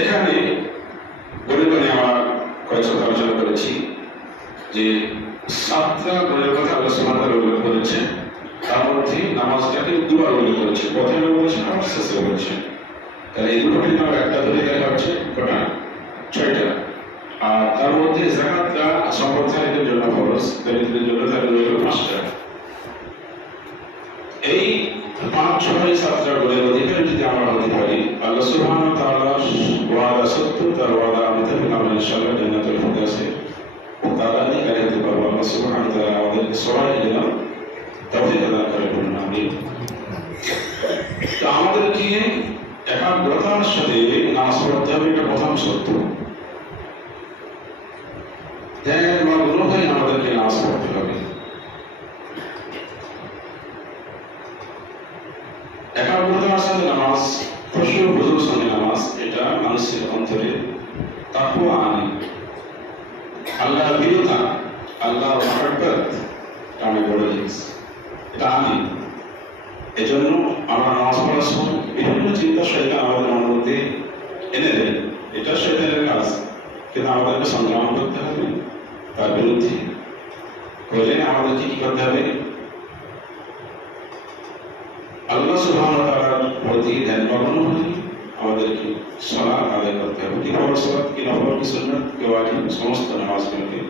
এখানে গরিবানে আমরা কয়েক আলোচনা করেছি যে সাতটা গুণের কথা আল্লাহ সুবহানাহু উল্লেখ করেছেন, তার মধ্যে নামাজটাকে দুবার উল্লেখ করেছে প্রথমে বলেছেন আর শেষে বলেছেন। তাহলে এই দুটো কিন্তু একটা ধরে দেখা হচ্ছে কটা ছয়টা। আর তার মধ্যে জাকাতটা সম্পদশালীদের জন্য খরচ দরিদ্রের জন্য তাদের রইল পাঁচটা। এই পাঁচ, ছয়, সাতটা গুণের অধিকার যদি আমরা হতে পারি হবে প্রথম সত্য ধ্যান মগ্ন হয়ে আমাদেরকে নামাজ পড়তে হবে। একাগ্রতার সাথে নামাজ খুশু বুঝুর সঙ্গে নামাজ, এটা মানুষের অন্তরে তাকুয়া আনে। আল্লাহর বিরোধা আল্লাহর মহব্বত আমি বড় জিনিস এটা আনে। এজন্য আমরা নামাজ পড়ার সময় বিভিন্ন চিন্তা মধ্যে এনে দেয়। এটা শয়তানের কাজ। কিন্তু আমাদেরকে সংগ্রাম করতে হবে, তার বিরুদ্ধে। করলে আমাদেরকে কি করতে হবে? আল্লাহ তাআলার প্রতি ধ্যানমগ্ন হয়ে আমাদেরকে সালাত আদায় করতে হবে। কি নফল সালাত, কি নফল কি সুন্নাত, কি ওয়াজিব, সমস্ত নামাজগুলোকে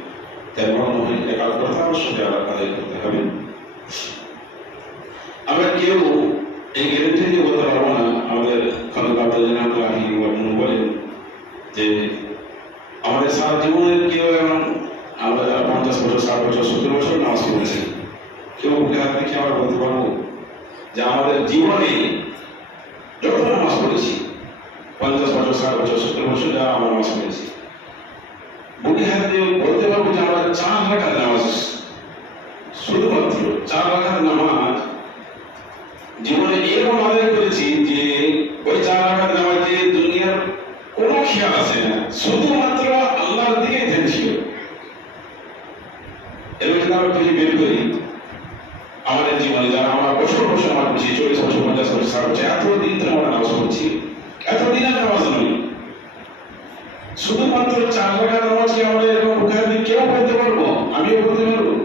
ধ্যানমগ্ন হয়ে একাগ্রতার সাথে আদায় করতে হবে। আমরা কেউ এই গ্যারেন্টি দিয়ে বলতে পারব না, আমাদের সারা জীবনের কেউ এমন পঞ্চাশ বছর, ষাট বছর, সত্তর বছর নামাজ পড়েছি, কেউ বুকে হাত রেখে আমরা বলতে পারব যে আমাদের জীবনে যত নামাজ পড়েছি, পঞ্চাশ বছর, ষাট বছর, সত্তর বছর যারা আমরা নামাজ পড়েছি, বুকে হাত দিয়ে বলতে পারব যে আমরা চার রাখার নামাজ, শুধুমাত্র চার রাখার নামাজ জীবনে এরকম আদায় করেছি যে ওই চার রাখার নামাজে দুনিয়ার কোনো খেয়াল আসে না শুধুমাত্র আল্লাহর দিকে ধ্যান ছিল এরকম যদি আমরা বের করি, আমাদের জীবনে যারা আমরা বছর বছর আমার বুঝি চল্লিশ বছর, পঞ্চাশ বছর ষাট বছর এতদিন আমরা নামাজ পড়ছি। এতদিন আর নামাজ নই। শুধুমাত্র চার রাখার নামাজ কি আমরা এরকম বুখারি কেউ বলতে পারব? আমিও পড়তে পারব?